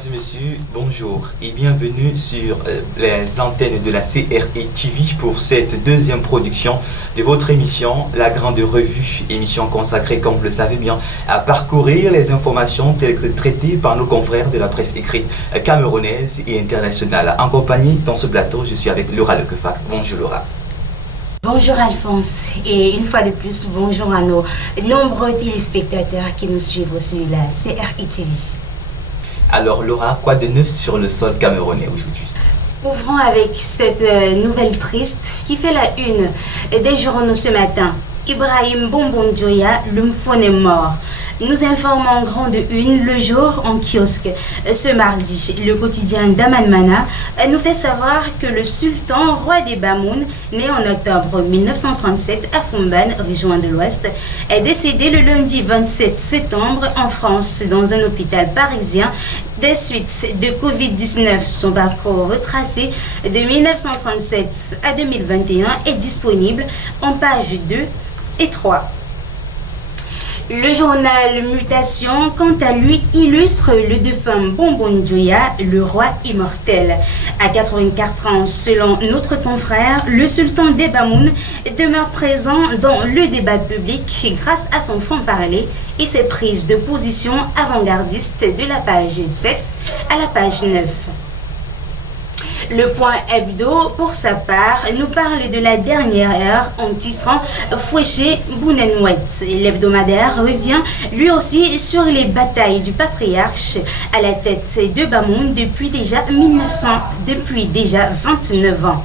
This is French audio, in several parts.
Mesdames et messieurs, bonjour et bienvenue sur les antennes de la CRI TV pour cette deuxième production de votre émission, La Grande Revue, émission consacrée, comme vous le savez bien, à parcourir les informations telles que traitées par nos confrères de la presse écrite camerounaise et internationale. En compagnie dans ce plateau, je suis avec Laura Lequefac. Bonjour Laura. Bonjour Alphonse et une fois de plus, bonjour à nos nombreux téléspectateurs qui nous suivent sur la CRI TV. Alors Laura, quoi de neuf sur le sol camerounais aujourd'hui? Ouvrons avec cette nouvelle triste qui fait la une des journaux ce matin. Ibrahim Bombondjoya, l'Umphone est mort. Nous informons en grande une le jour en kiosque. Ce mardi, le quotidien d'Amanmana nous fait savoir que le sultan roi des Bamoun, né en octobre 1937 à Fumban, région de l'Ouest, est décédé le lundi 27 septembre en France dans un hôpital parisien des suites de Covid-19. Son parcours retracé de 1937 à 2021 est disponible en pages 2 et 3. Le journal Mutation, quant à lui, illustre le défunt Bombondjoya, le roi immortel. À 84 ans, selon notre confrère, le sultan des Bamoun demeure présent dans le débat public grâce à son franc-parler et ses prises de position avant-gardistes de la page 7 à la page 9. Le Point Hebdo, pour sa part, nous parle de la dernière heure en tissant Fouché Bounenouet. L'hebdomadaire revient lui aussi sur les batailles du patriarche à la tête de Bamoun depuis déjà 29 ans.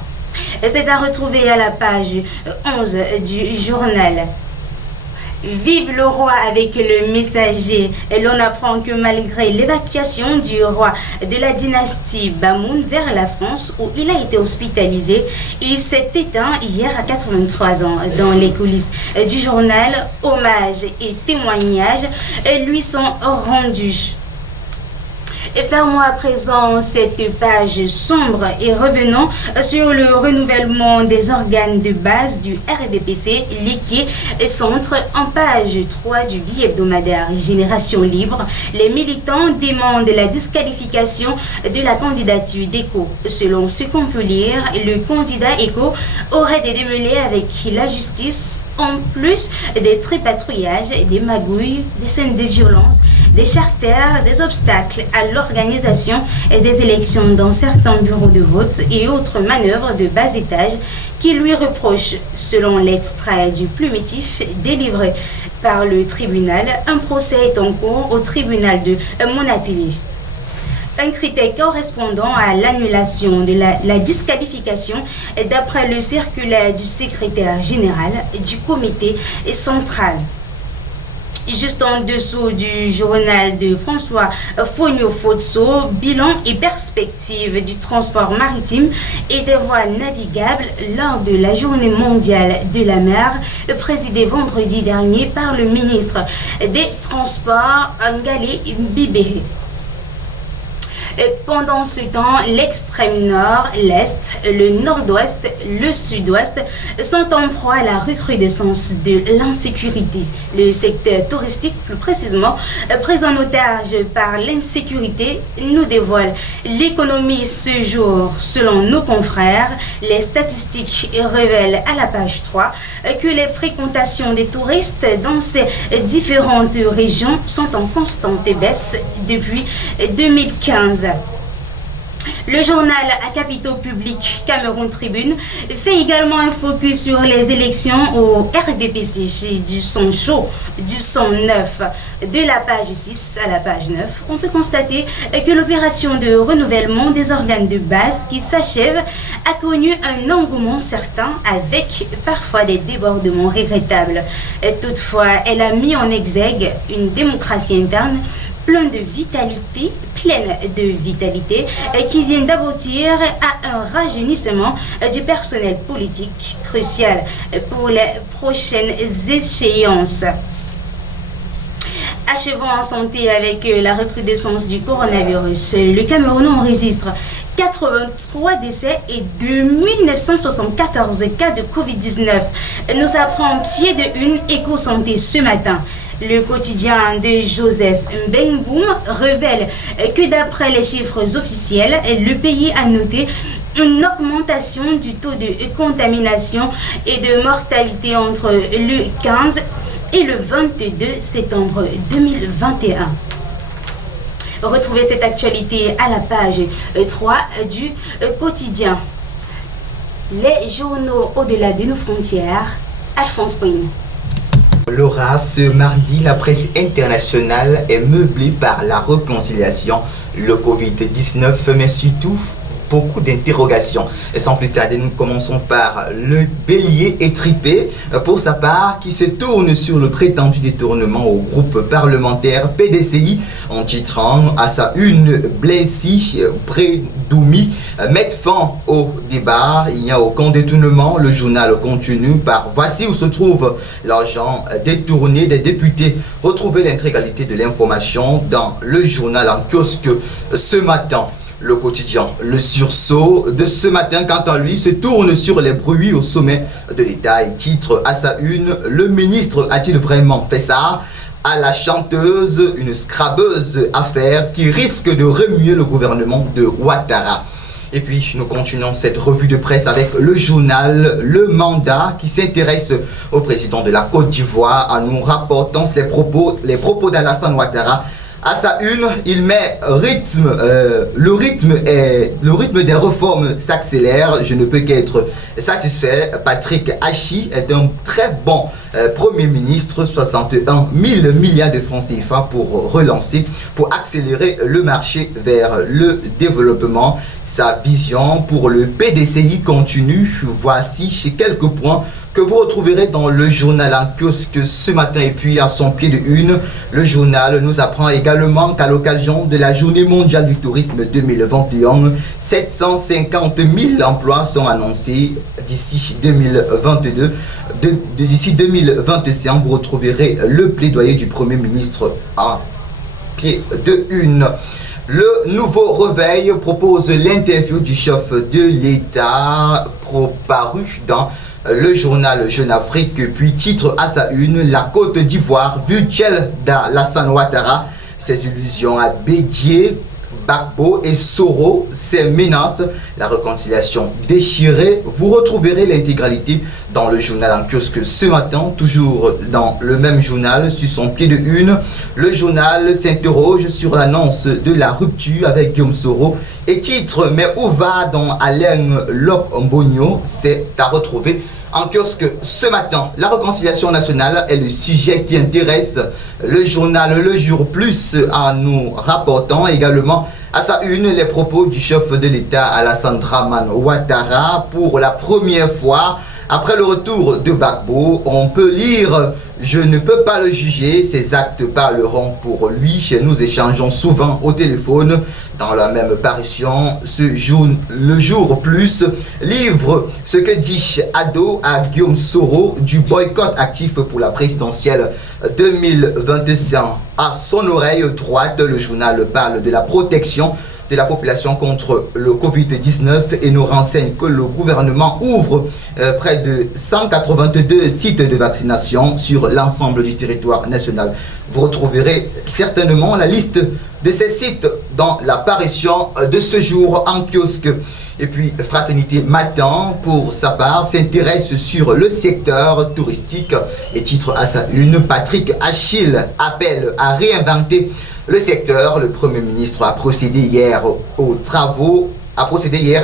C'est à retrouver à la page 11 du journal. Vive le roi avec le messager. Et l'on apprend que malgré l'évacuation du roi de la dynastie Bamoun vers la France où il a été hospitalisé, il s'est éteint hier à 83 ans. Dans les coulisses du journal, hommages et témoignages lui sont rendus. Et fermons à présent cette page sombre et revenons sur le renouvellement des organes de base du RDPC, l'équier centre en page 3 du bi-hebdomadaire Génération Libre. Les militants demandent la disqualification de la candidature d'ECO. Selon ce qu'on peut lire, le candidat ECO aurait des démêlés avec la justice en plus des tripatrouillages, des magouilles, des scènes de violence, des charters, des obstacles à l'organisation des élections dans certains bureaux de vote et autres manœuvres de bas étage qui lui reprochent, selon l'extrait du plumitif délivré par le tribunal, un procès est en cours au tribunal de Monateli. Un critère correspondant à l'annulation de la disqualification d'après le circulaire du secrétaire général du comité central. Juste en dessous du journal de François Fogno-Fotso, bilan et perspective du transport maritime et des voies navigables lors de la journée mondiale de la mer, présidée vendredi dernier par le ministre des Transports, Ngalé Bibéré. Pendant ce temps, l'extrême nord, l'est, le nord-ouest, le sud-ouest sont en proie à la recrudescence de l'insécurité. Le secteur touristique, plus précisément, pris en otage par l'insécurité, nous dévoile l'économie ce jour. Selon nos confrères, les statistiques révèlent à la page 3 que les fréquentations des touristes dans ces différentes régions sont en constante baisse depuis 2015. Le journal à capitaux publics Cameroun Tribune fait également un focus sur les élections au RDPC du son chaud, du son neuf. De la page 6 à la page 9, on peut constater que l'opération de renouvellement des organes de base qui s'achève a connu un engouement certain avec parfois des débordements regrettables. Toutefois, elle a mis en exergue une démocratie interne pleine de vitalité qui vient d'aboutir à un rajeunissement du personnel politique crucial pour les prochaines échéances. Achevons en santé avec la recrudescence du coronavirus. Le Cameroun enregistre 83 décès et 2974 cas de Covid-19. Nous apprend pied de une Éco-Santé ce matin. Le quotidien de Joseph Mbengboum révèle que d'après les chiffres officiels, le pays a noté une augmentation du taux de contamination et de mortalité entre le 15 et le 22 septembre 2021. Retrouvez cette actualité à la page 3 du quotidien. Les journaux au-delà de nos frontières, Alphonse Poigny. Laura, ce mardi, la presse internationale est meublée par la réconciliation, le Covid-19, mais surtout beaucoup d'interrogations. Et sans plus tarder, nous commençons par le bélier étripé, pour sa part, qui se tourne sur le prétendu détournement au groupe parlementaire PDCI, en titrant à sa une Blessi Prédoumi mettre fin au débat. Il n'y a aucun détournement. Le journal continue par voici où se trouve l'argent détourné des députés. Retrouvez l'intégralité de l'information dans le journal en kiosque ce matin. Le quotidien, le sursaut de ce matin, quant à lui, se tourne sur les bruits au sommet de l'État et titre à sa une, le ministre a-t-il vraiment fait ça? À la chanteuse, une scrabeuse affaire qui risque de remuer le gouvernement de Ouattara. Et puis, nous continuons cette revue de presse avec le journal Le Mandat qui s'intéresse au président de la Côte d'Ivoire en nous rapportant les propos d'Alassane Ouattara. À sa une, il met le rythme des réformes s'accélère. Je ne peux qu'être satisfait. Patrick Hachi est un très bon Premier ministre. 61 000 milliards de francs CFA pour relancer, pour accélérer le marché vers le développement. Sa vision pour le PDCI continue. Voici quelques points que vous retrouverez dans le journal en kiosque ce matin. Et puis à son pied de une, le journal nous apprend également qu'à l'occasion de la journée mondiale du tourisme 2021, 750 000 emplois sont annoncés d'ici 2022. D'ici 2025, vous retrouverez le plaidoyer du Premier ministre à pied de une. Le Nouveau Réveil propose l'interview du chef de l'État paru dans le journal Jeune Afrique, puis titre à sa une, la Côte d'Ivoire virtuelle d'Alassane Ouattara, ses illusions à Bédié, Gbagbo et Soro, ses menaces, la réconciliation déchirée. Vous retrouverez l'intégralité dans le journal en kiosque ce matin, toujours dans le même journal, sur son pied de une. Le journal s'interroge sur l'annonce de la rupture avec Guillaume Soro et titre, mais où va dans Alain Lok-Mbogno? C'est à retrouver en kiosque ce matin. La réconciliation nationale est le sujet qui intéresse le journal Le Jour Plus en nous rapportant également à sa une les propos du chef de l'État Alassane Dramane Ouattara. Pour la première fois après le retour de Gbagbo, on peut lire « Je ne peux pas le juger, ses actes parleront pour lui ». Nous échangeons souvent au téléphone. Dans la même parution, Le Jour Plus livre ce que dit Ado à Guillaume Soro du boycott actif pour la présidentielle 2025. À son oreille droite, le journal parle de la protection de la population contre le Covid-19 et nous renseigne que le gouvernement ouvre près de 182 sites de vaccination sur l'ensemble du territoire national. Vous retrouverez certainement la liste de ces sites dans l'apparition de ce jour en kiosque. Et puis Fraternité Matin, pour sa part, s'intéresse sur le secteur touristique et titre à sa une, Patrick Achille appelle à réinventer le secteur. Le Premier ministre a procédé hier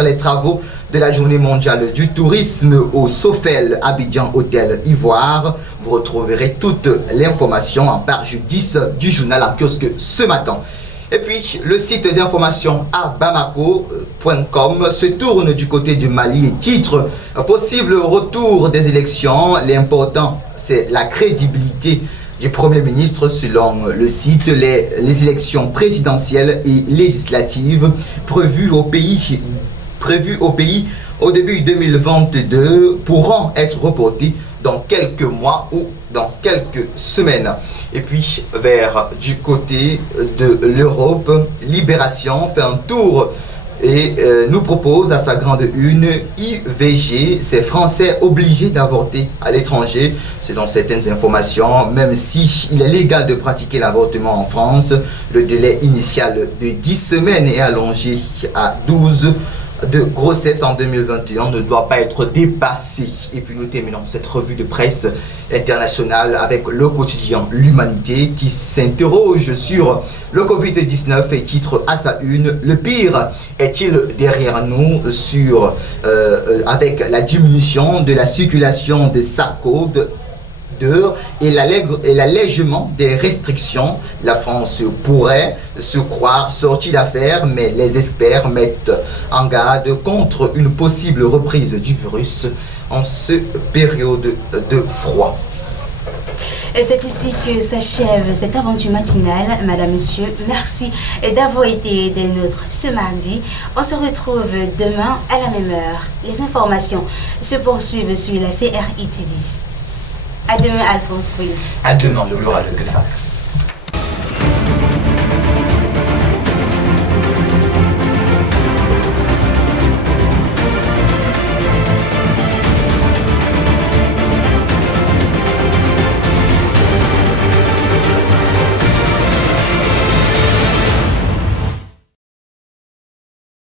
les travaux de la journée mondiale du tourisme au Sofel Abidjan Hôtel Ivoire. Vous retrouverez toute l'information en page 10 du journal en kiosque ce matin. Et puis, le site d'information abamako.com se tourne du côté du Mali et titre « Possible retour des élections ». L'important, c'est la crédibilité du Premier ministre. Selon le site, les élections présidentielles et législatives prévues au pays au début 2022 pourront être reportées dans quelques mois ou dans quelques semaines. Et puis vers du côté de l'Europe, Libération fait un tour et nous propose à sa grande une IVG, ces Français obligés d'avorter à l'étranger. Selon certaines informations, même si il est légal de pratiquer l'avortement en France, le délai initial de 10 semaines est allongé à 12 de grossesse en 2021 ne doit pas être dépassé. Et puis nous terminons cette revue de presse internationale avec le quotidien L'Humanité qui s'interroge sur le Covid-19 et titre à sa une: le pire est-il derrière nous avec la diminution de la circulation des SARS-CoV et l'allègement des restrictions, la France pourrait se croire sortie d'affaires, mais les experts mettent en garde contre une possible reprise du virus en cette période de froid. C'est ici que s'achève cette aventure matinale. Madame, Monsieur, merci d'avoir été des nôtres ce mardi. On se retrouve demain à la même heure. Les informations se poursuivent sur la CRI TV. À demain, Alphonse. À demain, le gloire de Kefa.